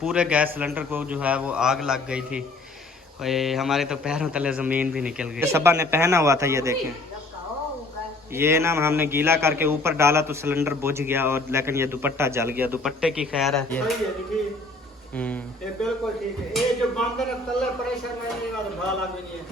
पूरे gas cylinder को जो है वो आग लग गई थी। हमारे तो पैरों तले ज़मीन भी निकल गई। सबा ने पहना हुआ था, ये देखें, ये ना हमने गीला करके ऊपर डाला तो सिलेंडर बुझ गया, और लेकिन ये दुपट्टा जल गया। दुपट्टे की खैर है ये बिल्कुल ठीक है। ये जो बांधर तले प्रेशर में नहीं और भाला भी नहीं है।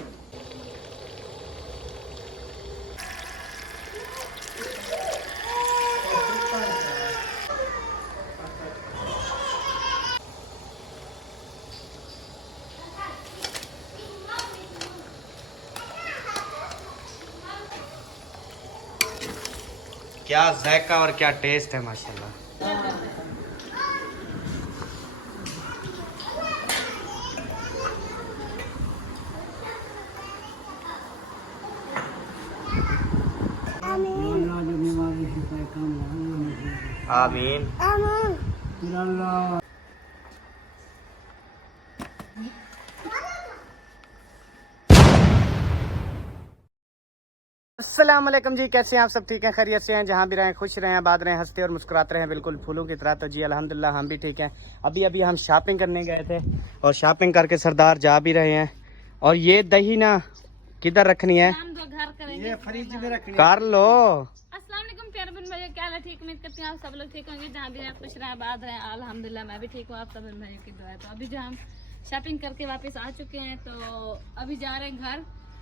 क्या जायका और क्या टेस्ट है माशाल्लाह। आमीन। अस्सलाम वालेकुम जी, कैसे हैं आप सब? ठीक हैं, खैरियत से हैं? जहाँ भी रहें खुश रहें, आबाद रहें, हंसते और मुस्कुराते रहें, बिल्कुल फूलों की तरह। तो जी अल्हम्दुलिल्लाह हम भी ठीक हैं। अभी हम शॉपिंग करने गए थे और शॉपिंग करके सरदार जा भी रहे हैं। और ये दही ना किधर रखनी है? ये फ्रिज में रखनी कर लो। अस्सलाम वालेकुम प्यारे बहन भाई, क्या हाल है? ठीक, उम्मीद करती हूँ आप सब लोग ठीक होंगे। जहाँ भी रहें खुश रहें, आबाद रहें। अल्हम्दुलिल्लाह मैं भी ठीक हूँ, आप सब बहन भाइयों की दुआ है। तो अभी जो हम शॉपिंग करके वापस आ चुके हैं, तो अभी जा रहे हैं घर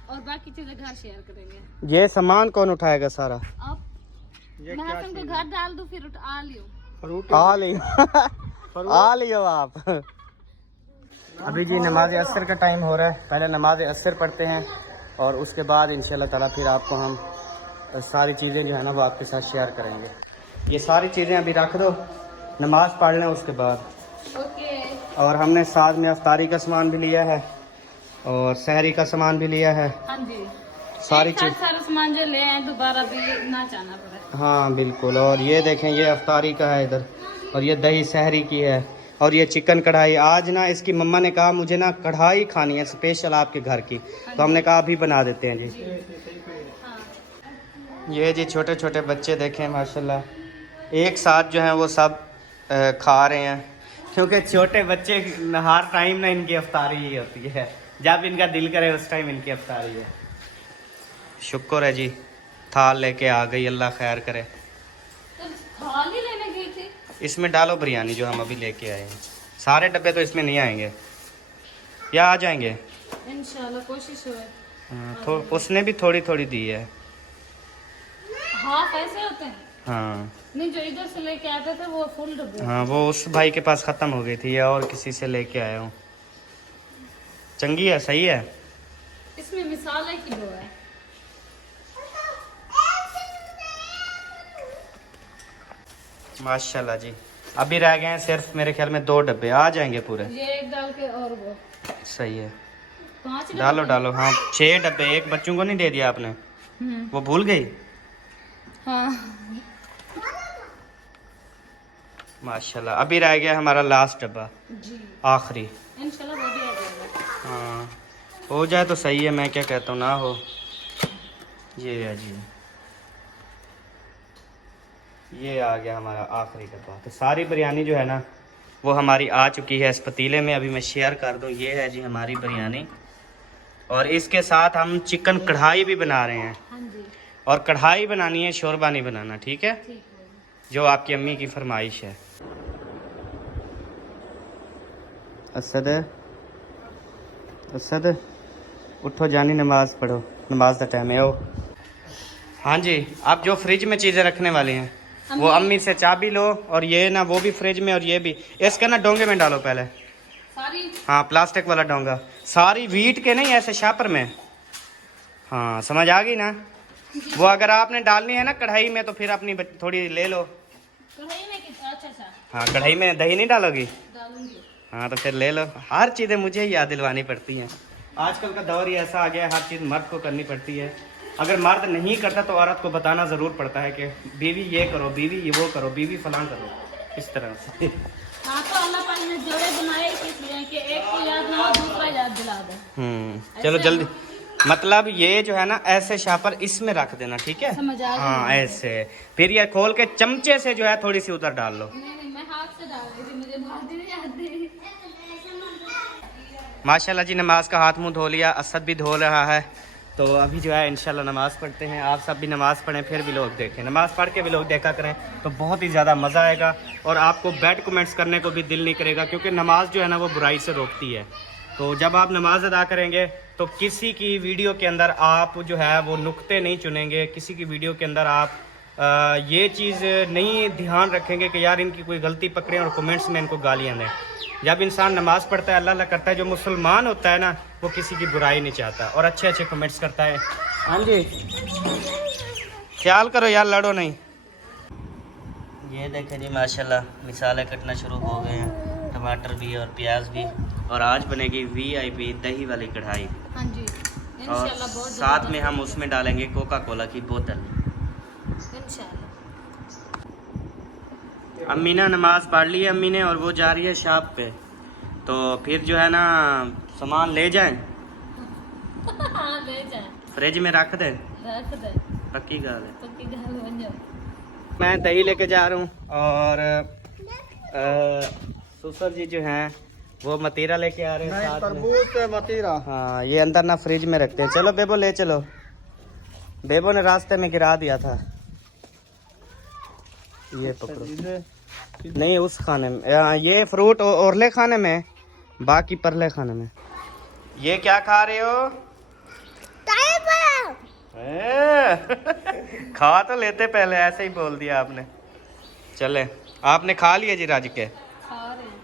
और बाकी चीजें घर शेयर करेंगे। ये सामान कौन उठाएगा सारा? अब मैं तुमको घर डाल दूँ, फिर आ लियो। आ लियो आप। अभी जी नमाज असर का टाइम हो रहा है। पहले नमाज असर पढ़ते हैं और उसके बाद इंशाल्लाह ताला फिर आपको हम सारी चीज़ें जो है ना वो आपके साथ शेयर करेंगे। ये सारी चीज़ें अभी रख दो, नमाज पढ़ लें उसके बाद। ओके। और हमने साथ में अफ्तारी का सामान भी लिया है और सहरी का सामान भी लिया है। हाँ जी, सारी चीज, सारा सामान जो ले आए दोबारा भी ना जाना पड़े। हाँ बिल्कुल। और ये देखें, ये अफ्तारी का है इधर, और ये दही सहरी की है, और ये चिकन कढ़ाई। आज ना इसकी मम्मा ने कहा मुझे ना कढ़ाई खानी है स्पेशल आपके घर की, तो हमने कहा अभी बना देते हैं जी। ये जी छोटे छोटे बच्चे देखें माशाल्लाह, एक साथ जो हैं वो सब खा रहे हैं, क्योंकि छोटे बच्चे हर टाइम ना इनकी अफ्तारी ही होती है, जब इनका दिल करे उस टाइम इनकी अफ्तारी है। शुक्र है जी, थाल लेके आ गई, अल्लाह खैर करे। तो थाल ही लेने गई थी। इसमें डालो बिरयानी जो हम अभी लेके आए हैं। सारे डब्बे तो इसमें नहीं आएंगे, या आ जाएंगे इंशाल्लाह, कोशिश हो। उसने भी थोड़ी थोड़ी दी है। हाफ ऐसे होते हैं? हाँ नहीं, जो इधर से लेके आते थे वो फुल डब्बे। हाँ, वो उस भाई के पास ख़त्म हो गई थी, या और किसी से लेके आया हूँ। चंगी है, सही है। इसमें मिसाल है कि दो है। माशाल्लाह जी, अभी रह गए हैं सिर्फ मेरे ख्याल में 2 डब्बे, आ जाएंगे पूरे। ये एक डाल के और वो सही है, 5 डालो डालो। हाँ 6 डब्बे, एक बच्चों को नहीं दे दिया आपने, वो भूल गई। हाँ माशाल्लाह, अभी रह गया हमारा लास्ट डब्बा, जी, आखिरी। इंशाल्लाह वो भी आ जाएगा। हाँ हो जाए तो सही है, मैं क्या कहता हूँ, ना हो। ये है जी, ये आ गया हमारा आखिरी डब्बा। तो सारी बिरयानी जो है ना वो हमारी आ चुकी है इस पतीले में। अभी मैं शेयर कर दूँ, ये है जी हमारी बिरयानी, और इसके साथ हम चिकन कढ़ाई भी बना रहे हैं। हाँ जी, और कढ़ाई बनानी है, शोरबा नहीं बनाना, ठीक है? ठीक है। जो आपकी अम्मी की फरमाइश है। असद असद उठो जानी, नमाज पढ़ो, नमाज का टाइम है। ओ हाँ जी, आप जो फ्रिज में चीज़ें रखने वाली हैं वो अम्मी से चाबी लो, और ये ना वो भी फ्रिज में, और ये भी इसके ना डोंगे में डालो पहले सारी। हाँ प्लास्टिक वाला डोंगा, सारी वीट के नहीं, ऐसे शापर में। हाँ समझ आ गई ना? वो अगर आपने डालनी है ना कढ़ाई में तो फिर अपनी थोड़ी ले लो। कढ़ाई में कितना? अच्छा, हाँ कढ़ाई में दही नहीं डालोगी? डालूंगी। हाँ तो फिर ले लो। हर चीज़ें मुझे ही याद दिलवानी पड़ती हैं। आजकल का दौर ही ऐसा आ गया है, हर चीज़ मर्द को करनी पड़ती है। अगर मर्द नहीं करता तो औरत को बताना ज़रूर पड़ता है कि बीवी ये करो, बीवी ये वो करो, बीवी फलां करो, इस तरह से। हाँ, तो अल्लाह पाक ने जोड़े बनाए इसलिए कि एक को याद ना हो दूसरा याद दिला दे। चलो जल्दी, मतलब ये जो है ना ऐसे शापर इसमें रख देना, ठीक है? समझ आ गई। हाँ ऐसे, फिर ये खोल के चमचे से जो है थोड़ी सी उधर डाल लो। नहीं, मैं हाथ से डाल रही थी, मुझे दादी नहीं आती। माशाल्लाह जी नमाज का हाथ मुंह धो लिया, असद भी धो रहा है। तो अभी जो है इंशाल्लाह नमाज़ पढ़ते हैं। आप सब भी नमाज़ पढ़ें, फिर भी लोग देखें, नमाज़ पढ़ के भी लोग देखा करें तो बहुत ही ज़्यादा मज़ा आएगा। और आपको बैड कमेंट्स करने को भी दिल नहीं करेगा, क्योंकि नमाज जो है ना वो बुराई से रोकती है। तो जब आप नमाज अदा करेंगे तो किसी की वीडियो के अंदर आप जो है वो नुक्ते नहीं चुनेंगे, किसी की वीडियो के अंदर आप ये चीज़ नहीं ध्यान रखेंगे कि यार इनकी कोई गलती पकड़ें और कमेंट्स में इनको गालियाँ दें। जब इंसान नमाज़ पढ़ता है, अल्लाह अल्लाह करता है, जो मुसलमान होता है ना वो किसी की बुराई नहीं चाहता और अच्छे अच्छे कमेंट्स करता है। हाँ जी, ख्याल करो यार, लड़ो नहीं। ये देखें जी माशाल्लाह मिसाले कटना शुरू हो गए हैं, टमाटर भी और प्याज भी। और आज बनेगी VIP दही वाली कढ़ाई। हाँ जी, और इंशाल्लाह बहुत साथ में हम उसमें डालेंगे कोका कोला की बोतल। इंशाल्लाह। अम्मी ने नमाज पढ़ ली है अम्मी ने, और वो जा रही है शॉप पे। तो फिर जो है ना सामान ले जाएं, हाँ ले जाए, फ्रिज में रख दें। रख दे, पक्की गाल है। पक्की गाल बन जाओ। मैं दही लेके जा रहा हूँ और सुसर जी जो हैं वो मतीरा लेके आ रहे हैं साथ में। मतीरा। हाँ, ये अंदर ना फ्रिज में रखते हैं। चलो बेबो ले चलो, बेबो ने रास्ते में गिरा दिया था। ये पकड़ो, नहीं उस खाने में, ये फ्रूट ओरले खाने में, बाकी परले खाने में। ये क्या खा रहे हो? खा तो लेते, पहले ऐसे ही बोल दिया आपने। चले, आपने खा लिया जी राज के? खा रहे हैं।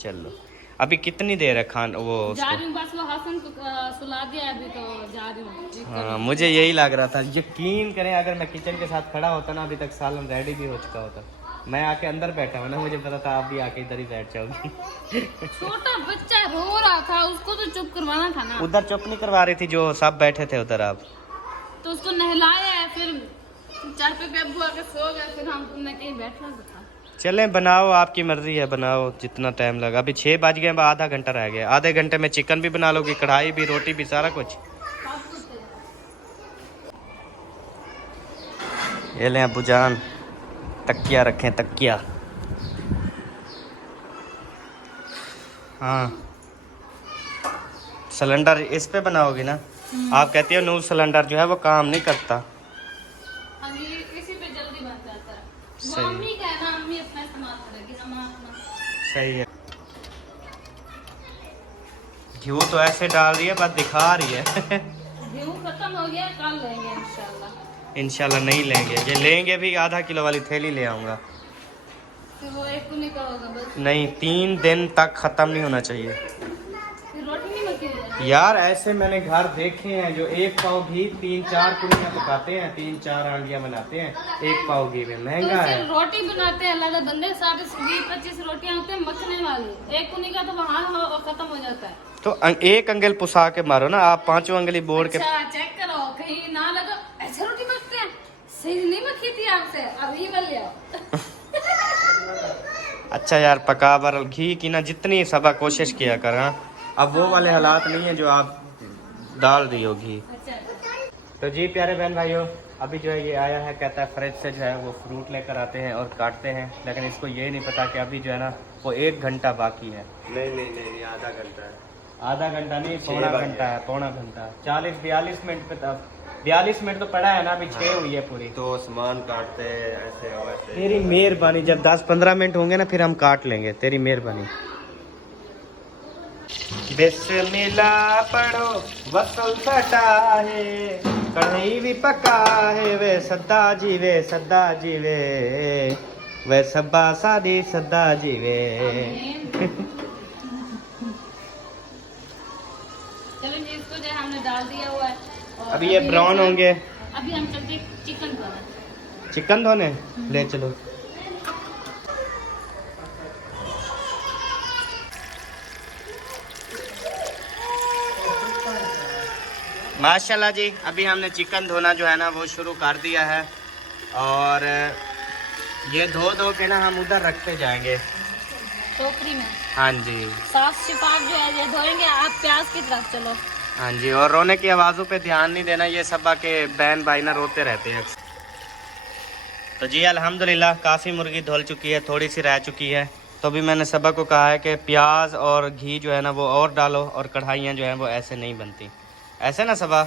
चलो, अभी कितनी देर है खान वो जा रही हूँ, बस वो हसन को सुला दिया अभी तो जा रही हूँ। हाँ, मुझे यही लग रहा था। यकीन करें अगर मैं किचन के साथ खड़ा होता ना अभी तक सालन रेडी भी हो चुका होता। मैं आके अंदर बैठा हूँ ना, मुझे पता था आप भी आके इधर ही बैठ जाओगी। छोटा बच्चा रो रहा था, उसको तो चुप करवाना था ना। उधर चुप नहीं करवा रही थी, जो सब बैठे थे उधर आप। तो उसको नहलाया है, फिर चार पे अब्बू आके सो गए, फिर हम तुमने कहीं बैठना था। चलें, बनाओ, आपकी मर्जी है, बनाओ जितना टाइम लगा। अभी 6 बज गए, आधा घंटा रह गया। आधे घंटे में चिकन भी बना लोगी, कढ़ाई भी, रोटी भी, सारा कुछ। ये लें अब्बू जान, तकिया रखें, तकिया। हाँ, सिलेंडर इस पे बनाओगी ना? आप कहती हो नो सिलेंडर जो है वो काम नहीं करता। इसी पे जल्दी बन जाता है। सही। वो अम्मी का है ना, अम्मी अपना इस्तेमाल करेगी, हम अपना। सही है। घी तो ऐसे डाल रही है, बस दिखा रही है। गेहूं खत्म हो गया, कल लेंगे इंशाल्लाह। इंशाल्लाह नहीं लेंगे, ये लेंगे भी आधा किलो वाली थैली ले आऊँगा। फिर वो एक कुनी का होगा बस। नहीं, 3 दिन तक ख़त्म नहीं होना चाहिए। फिर रोटी नहीं मची है। यार ऐसे मैंने घर देखे हैं जो 1 पाव घी 3-4 कुनियाँ पकाते हैं, 3-4 हांडियाँ बनाते हैं 1 पाव घी में। महंगा तो है। सिर्फ रोटी बनाते हैं अल्लाह के बंदे, 20-25 रोटियां होते हैं मखने वाली। एक कुनी का तो वहाँ खत्म हो जाता है। तो एक अंगल पुसा के मारो ना आप, 5 अंगली बोर्ड के। अच्छा चेक करो कहीं ना लगा, ऐसे रोटी मखते हैं। सही नहीं मखी थी आपसे, अभी बल लिया। अच्छा यार, पका बर घी की ना जितनी सबा कोशिश किया कर। हाँ, अब वो वाले हालात नहीं है जो आप डाल रही हो घी। अच्छा तो जी प्यारे बहन भाइयों, अभी जो है ये आया है, कहता है फ्रिज से जो है वो फ्रूट लेकर आते हैं और काटते हैं, लेकिन इसको ये नहीं पता कि अभी जो है ना वो 1 घंटा बाकी है। नहीं, आधा घंटा है। आधा घंटा नहीं, पौना घंटा है, पौना घंटा। 40-42 मिनट पे, तब 42 मिनट तो पड़ा है ना, अभी 6 हुई है पूरी। तो सामान काटते हैं ऐसे वैसे। तेरी मेहरबानी, जब 10-15 मिनट होंगे ना फिर हम काट लेंगे, तेरी मेहरबानी। बिस्मिल्लाह पढ़ो वसल फटा है, कढ़ाई भी पका है, वे सद्दा जी वे, सद्दा जी वे सब्बा सादी सद्दा जी वे। चलो जी, इसको जो हमने डाल दिया हुआ है। और अभी ये ब्राउन होंगे। अभी हम चलते चिकन धोने। चिकन धोने ले चलो। माशाल्लाह जी, अभी हमने चिकन धोना जो है ना वो शुरू कर दिया है, और ये धो के ना हम उधर रखते जाएंगे टोकरी में। हाँ जी, साफ शिफाफ जो है ये धोएंगे। आप प्याज की तरफ चलो। हाँ जी, और रोने की आवाज़ों पे ध्यान नहीं देना, ये सब के बहन भाई ना रोते रहते हैं। तो जी अल्हम्दुलिल्लाह काफ़ी मुर्गी धुल चुकी है, थोड़ी सी रह चुकी है। तो अभी मैंने सबा को कहा है कि प्याज और घी जो है ना वो और डालो, और कढ़ाइयाँ जो हैं वो ऐसे नहीं बनती, ऐसे ना सबा।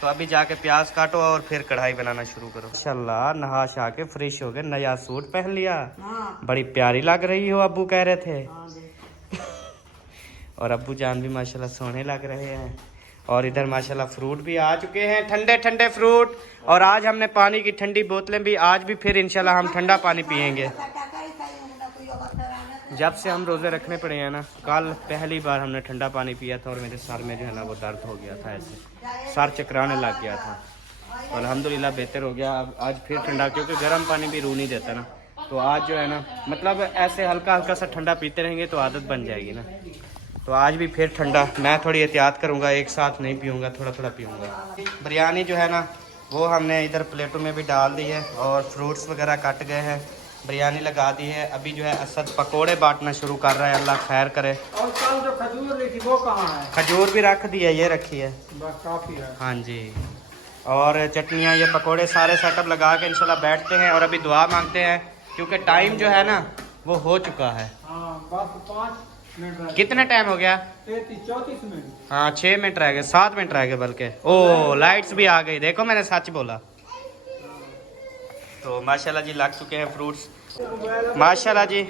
तो अभी जाके प्याज काटो और फिर कढ़ाई बनाना शुरू करो। माशाल्लाह, नहा शा के फ्रेश हो गए, नया सूट पहन लिया, बड़ी प्यारी लग रही हो, अब्बू कह रहे थे। और अब्बू जान भी माशाल्लाह सोने लग रहे हैं। और इधर माशाल्लाह फ्रूट भी आ चुके हैं, ठंडे ठंडे फ्रूट। और आज हमने पानी की ठंडी बोतलें भी, आज भी फिर इंशाल्लाह हम ठंडा पानी पियेंगे। जब से हम रोज़े रखने पड़े हैं ना, कल पहली बार हमने ठंडा पानी पिया था और मेरे सर में जो है ना वो दर्द हो गया था, ऐसे सर चकराने लग गया था। तो अल्हम्दुलिल्लाह बेहतर हो गया। अब आज फिर ठंडा, क्योंकि गर्म पानी भी रूह नहीं देता ना, तो आज जो है ना मतलब ऐसे हल्का हल्का सा ठंडा पीते रहेंगे तो आदत बन जाएगी ना। तो आज भी फिर ठंडा, मैं थोड़ी एहतियात करूँगा, एक साथ नहीं पीऊँगा, थोड़ा थोड़ा पीऊँगा। बिरयानी जो है ना वो हमने इधर प्लेटों में भी डाल दी है और फ्रूट्स वगैरह कट गए हैं, बिरयानी लगा दी है। अभी जो है असद पकोड़े बांटना शुरू कर रहा है, अल्लाह खैर करे। और कल जो खजूर ली थी वो कहाँ है? खजूर भी रख दी है, ये रखी है, बस काफी है। हाँ जी। और चटनियाँ, ये पकोड़े सारे सेटअप लगा के इंशाल्लाह बैठते हैं और अभी दुआ मांगते हैं, क्योंकि टाइम जो है ना वो हो चुका है। हाँ बस 5 मिनट रह गए। कितना टाइम हो गया? 34 मिनट। हाँ 6 मिनट रह गए, 7 मिनट रह गए बल्कि। ओ लाइट्स भी आ गई, देखो मैंने सच बोला। तो माशाल्लाह जी लग चुके हैं फ्रूट्स, माशाल्लाह जी।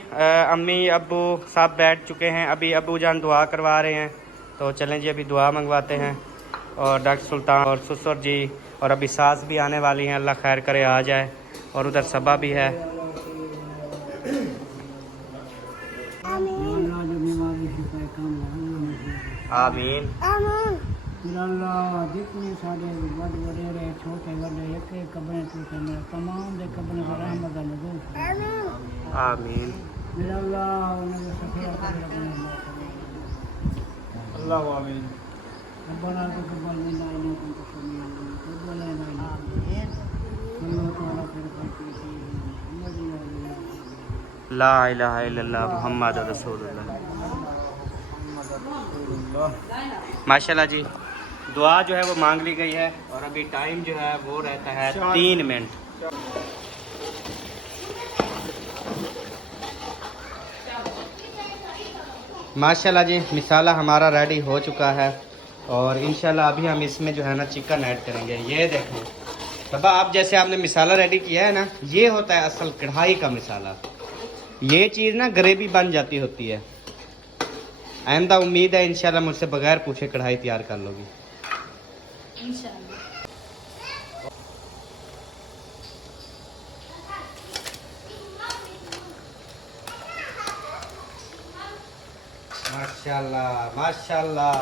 अम्मी अब्बू सब बैठ चुके हैं, अभी अब्बू जान दुआ करवा रहे हैं, तो चलें जी अभी दुआ मंगवाते हैं। और डॉक्टर सुल्तान और ससुर जी और अभी सास भी आने वाली हैं, अल्लाह खैर करे आ जाए। और उधर सबा भी है। आमीन। जितने सारे वडेरे छोटे बड़े एक एक कब्रें टूटे मेरे तमाम दे कब्रें पर रहमत नज़ूर आमीन। मेरा अल्लाह उन्हें सफिया कर अल्लाह आमीन। रब्बना तक़ब्बल मिन्ना इन्नका अंतस समीउल अलीम तब लना आमीन। अल्लाह ताला फिर ला इलाहा इल्लल्लाह मुहम्मद रसूलुल्लाह। माशाल्लाह जी दुआ जो है वो मांग ली गई है और अभी टाइम जो है वो रहता है 3 मिनट। माशाल्लाह जी मिसाला हमारा रेडी हो चुका है और इंशाल्लाह अभी हम इसमें जो है ना चिकन ऐड करेंगे। ये देखो बाबा, आप जैसे आपने मिसाला रेडी किया है ना, ये होता है असल कढ़ाई का मिसाला। ये चीज़ ना ग्रेवी बन जाती होती है। आइंदा उम्मीद है इंशाल्लाह मुझसे बगैर पूछे कढ़ाई तैयार कर लोगी इंशाल्लाह। माशाल्लाह माशाल्लाह।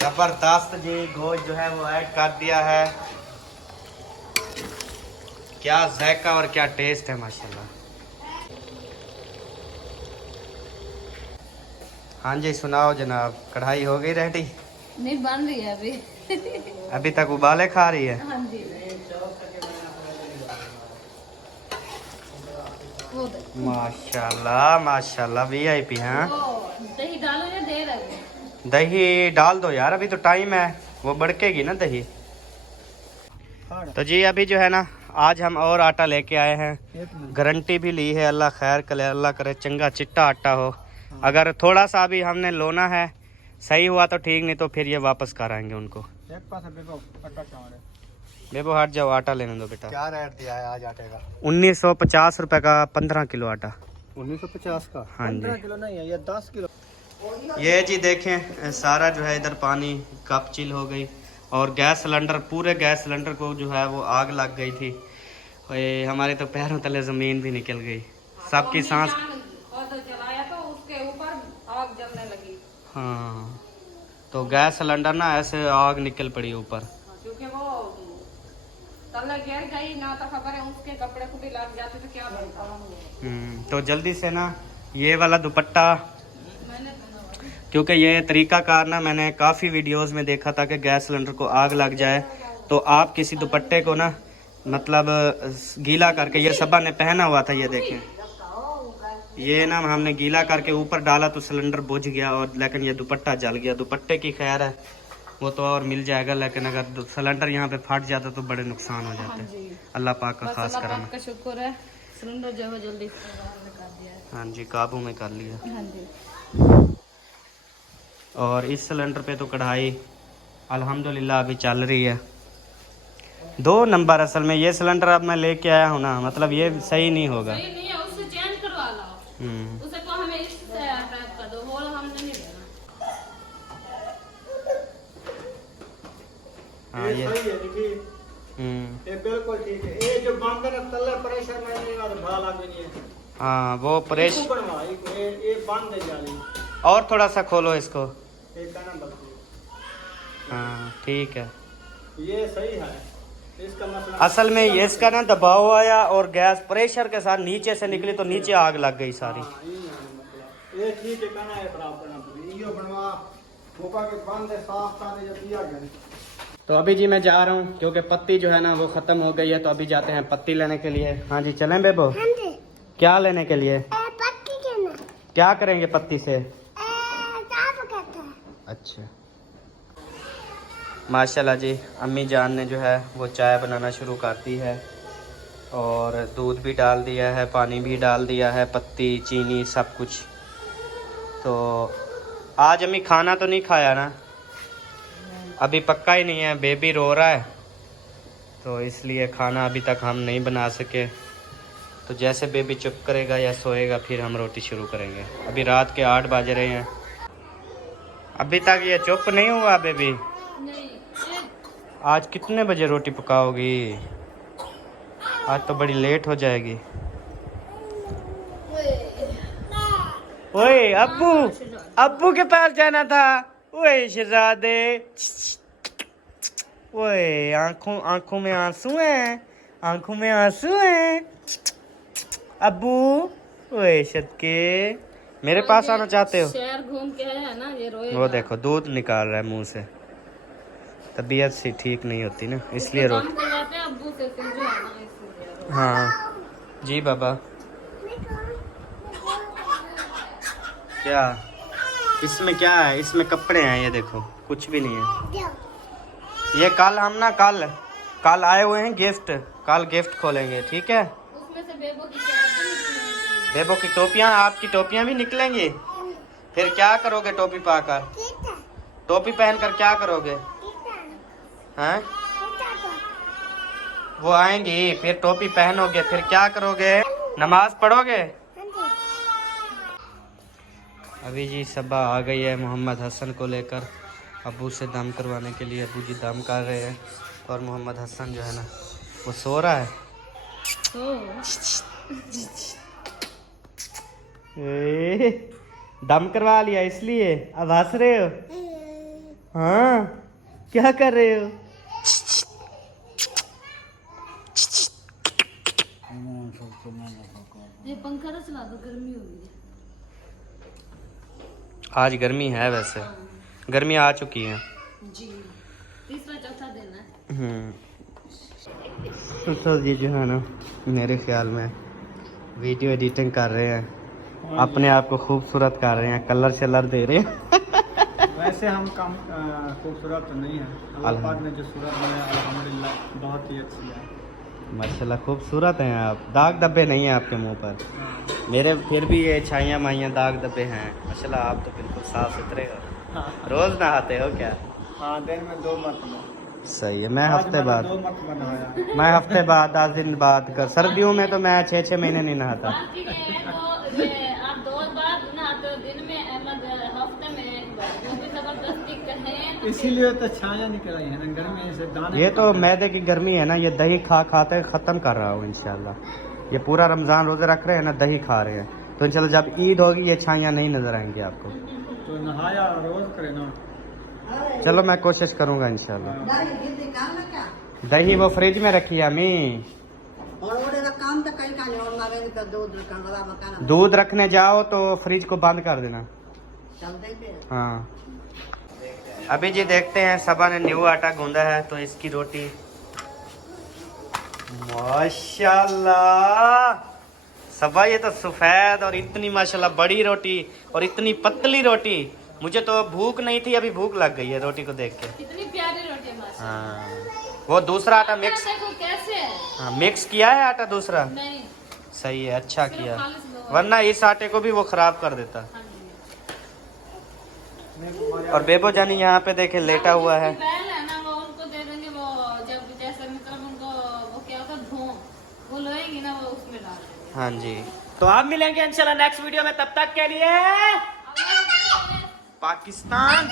जबरदस्त जी, गोश्त जो है वो ऐड कर दिया है। क्या जायका और क्या टेस्ट है माशाल्लाह। हाँ जी सुनाओ जनाब, कढ़ाई हो गई रेडी? नहीं बन रही है अभी। अभी तक उबाले खा रही है। हाँ जी। वो देखो। माशाल्लाह माशाल्लाह वीआईपी हैं। दही डालो या दे रहे? दही डाल दो यार, अभी तो टाइम है, वो बड़केगी ना दही। तो जी अभी जो है ना आज हम और आटा लेके आए हैं, गारंटी भी ली है, अल्लाह खैर करे, अल्लाह करे चंगा चिट्टा आटा हो। अगर थोड़ा सा भी हमने लोना है, सही हुआ तो ठीक, नहीं तो फिर ये वापस कर आएंगे उनको। बेबो हट जाओ, आटा लेने दो बेटा। क्या रेट दिया है आज आटे का? 1950 रुपए का 15 किलो आटा। 1950 का? हाँ जी। 15 किलो नहीं है, ये 10 किलो। ये जी देखें सारा जो है इधर पानी कप चिल हो गई और गैस सिलेंडर, पूरे गैस सिलेंडर को जो है वो आग लग गई थी। ये हमारे तो पैरों तले ज़मीन भी निकल गई, सबकी सांस। जलाया तो उसके ऊपर आग जलने लगी। हाँ तो गैस सिलेंडर ना ऐसे आग निकल पड़ी ऊपर, क्योंकि वो तले गिर गई ना, तो खबर है उसके कपड़े को भी लग जाते तो क्या बनता। तो जल्दी से ना ये वाला दुपट्टा, क्योंकि ये तरीकाकार ना मैंने काफ़ी वीडियोस में देखा था कि गैस सिलेंडर को आग लग जाए तो आप किसी दुपट्टे को ना मतलब गीला करके, ये सबा ने पहना हुआ था, ये देखें, ये ना हमने गीला करके ऊपर डाला तो सिलेंडर बुझ गया, और लेकिन ये दुपट्टा जल गया। दुपट्टे की खैर है, वो तो और मिल जाएगा, लेकिन अगर सिलेंडर यहाँ पे फट जाता तो बड़े नुकसान हो हाँ जाते। जी, अल्लाह पाक का बस खास अल्लाह करम पाक का शुक्र है, सिलेंडर जो है जल्दी से बाहर निकाल दिया है। हाँ जी, काबू में कर लिया। हाँ जी। और इस सिलेंडर पे तो कढ़ाई अल्हम्दुलिल्लाह अभी चल रही है। 2 नंबर असल में ये सिलेंडर अब मैं लेके आया हूँ ना, मतलब ये सही नहीं होगा। सही नहीं है, उससे चेंज करवा लाओ। उसे को हमें इस टाइप का दो, होल हमने नहीं देना। हाँ ये सही है, देखिए ये बिल्कुल ठीक है। ये जो बंद है ना तल्ला प्रेशर में नहीं आता, भाला भी नहीं है। हाँ वो प्रेस इसको बनवा, ये बंद है जाली। और थोड़ा सा खोलो इसको। ये कहना बस हाँ ठीक है। ये सही है, इसका मतलब असल में ये इसका ना दबाव आया और गैस प्रेशर के साथ नीचे से निकली तो नीचे आग लग गई सारी। हाँ, ये है मतलब ये ठीक है, कहना है खराब करना पड़ेगा। ये बनवा भूखा के बंद है, साफ करने जब दिया गया। तो अभी जी मैं जा रहा हूँ क्योंकि पत्ती जो है ना वो ख़त्म हो गई है, तो अभी जाते हैं पत्ती लेने के लिए। हाँ जी चलें बेबो? हाँ जी। क्या लेने के लिए? पत्ती देना। क्या करेंगे पत्ती से? चाय पकाता है। अच्छा माशाल्लाह जी, अम्मी जान ने जो है वो चाय बनाना शुरू कर दी है और दूध भी डाल दिया है, पानी भी डाल दिया है, पत्ती चीनी सब कुछ। तो आज अम्मी खाना तो नहीं खाया ना? अभी पक्का ही नहीं है, बेबी रो रहा है तो इसलिए खाना अभी तक हम नहीं बना सके। तो जैसे बेबी चुप करेगा या सोएगा फिर हम रोटी शुरू करेंगे। अभी रात के 8 बज रहे हैं, अभी तक ये चुप नहीं हुआ बेबी। नहीं, आज कितने बजे रोटी पकाओगी? आज तो बड़ी लेट हो जाएगी। ओए अब्बू, अब्बू के पास जाना था। ओए शहजादे, ओए आंखों में आंसू हैं, आंखों में आंसू हैं। अब्बू, ओए सदके, मेरे पास आना चाहते हो? शहर घूम के है ना, ये रोएगा। वो देखो दूध निकाल रहा है मुंह से, तबीयत सी ठीक नहीं होती ना इसलिए रो। काम करवाते हैं अब्बू से, फिर जो है ना इसलिए। हाँ जी बाबा। क्या इसमें क्या है? इसमें कपड़े हैं, ये देखो कुछ भी नहीं है। ये कल हम ना कल आए हुए हैं गिफ्ट, कल गिफ्ट खोलेंगे ठीक है। उसमें से बेबो की कैप भी निकलेगी। बेबो की टोपियाँ, आपकी टोपियाँ भी निकलेंगी। फिर क्या करोगे टोपी पाकर? टोपी पहनकर क्या करोगे? हैं? वो आएंगी फिर टोपी पहनोगे, फिर क्या करोगे? नमाज पढ़ोगे? अभी जी सबा आ गई है मोहम्मद हसन को लेकर अबू से दम करवाने के लिए। अबू जी दम कर रहे हैं और मोहम्मद हसन जो है ना वो सो रहा है। दम करवा लिया इसलिए अब हंस रहे हो? हाँ क्या कर रहे हो? ये पंखा तो चला दो, गर्मी होगी। आज गर्मी है, वैसे गर्मी आ चुकी है जी, तीसरा चौथा दिन है। तो ये जो है ना मेरे ख्याल में वीडियो एडिटिंग कर रहे हैं, अपने आप को खूबसूरत कर रहे हैं, कलर शलर दे रहे हैं। वैसे हम कम खूबसूरत तो नहीं है, अल्लाह पाक ने जो सूरत बनाया अल्हम्दुलिल्लाह बहुत ही अच्छी है। माशाल्लाह खूबसूरत हैं आप, दाग धब्बे नहीं हैं आपके मुंह पर। मेरे फिर भी ये छाइयाँ माइयाँ दाग धब्बे हैं। माशाल्लाह आप तो बिल्कुल साफ सुथरे हो। रोज नहाते हो क्या? हाँ दिन में 2 मरतबा। सही है। मैं हफ्ते बाद 2 मरतबा नहाया। मैं हफ्ते बाद 10 दिन बाद कर, सर्दियों में तो मैं 6-6 महीने नहीं नहाता। बाकी ये आप 2 बार नहाते हो दिन में, हफ्ते में 1 बार, जो भी जबरदस्ती कहें। इसीलिए तो छाया निकल आई है ना, गर्मी से दाने। ये तो मैदे की गर्मी है ना, ये दही खा खाते ख़त्म कर रहा हूँ इंशाल्लाह। ये पूरा रमज़ान रोज़े रख रहे हैं ना, दही खा रहे हैं, तो इंशाल्लाह जब ईद होगी ये छाइयाँ नहीं नज़र आएंगी आपको। तो नहाया रोज करे ना। चलो मैं कोशिश करूँगा इंशाल्लाह। दही वो फ्रिज में रखी है अम्मी। दूध रखने जाओ तो फ्रिज को बंद कर देना। हाँ अभी जी देखते हैं, सबा ने न्यू आटा गूंदा है तो इसकी रोटी माशाल्लाह। सबा ये तो सफ़ेद और इतनी माशाल्लाह बड़ी रोटी और इतनी पतली रोटी मुझे तो भूख नहीं थी, अभी भूख लग गई है रोटी को देख के। कितनी प्यारी रोटी है माशाल्लाह। हाँ वो दूसरा आटा मिक्स, देखो कैसे है। हाँ मिक्स किया है आटा दूसरा। नहीं सही है, अच्छा सिर्फ किया, खालिस लो। वरना इस आटे को भी वो खराब कर देता। हाँ जी। और बेबो जानी यहाँ पे देखे लेटा हुआ है। बैल है ना वो उनको दे देंगे, वो जब जैसे मतलब उनको वो क्या होता है धो वो लोएंगे ना वो उसमें डाल देंगे। हाँ जी, तो आप मिलेंगे इंशाल्लाह नेक्स्ट वीडियो में, तब तक के लिए पाकिस्तान।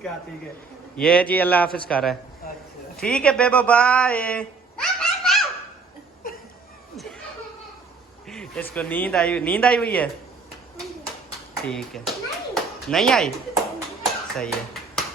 क्या ठीक है। ये जी अल्लाह हाफिज कर रहा है। अच्छा ठीक है बेबो बाय। इसको नींद आई हुई है। ठीक है, नहीं आई, सही है।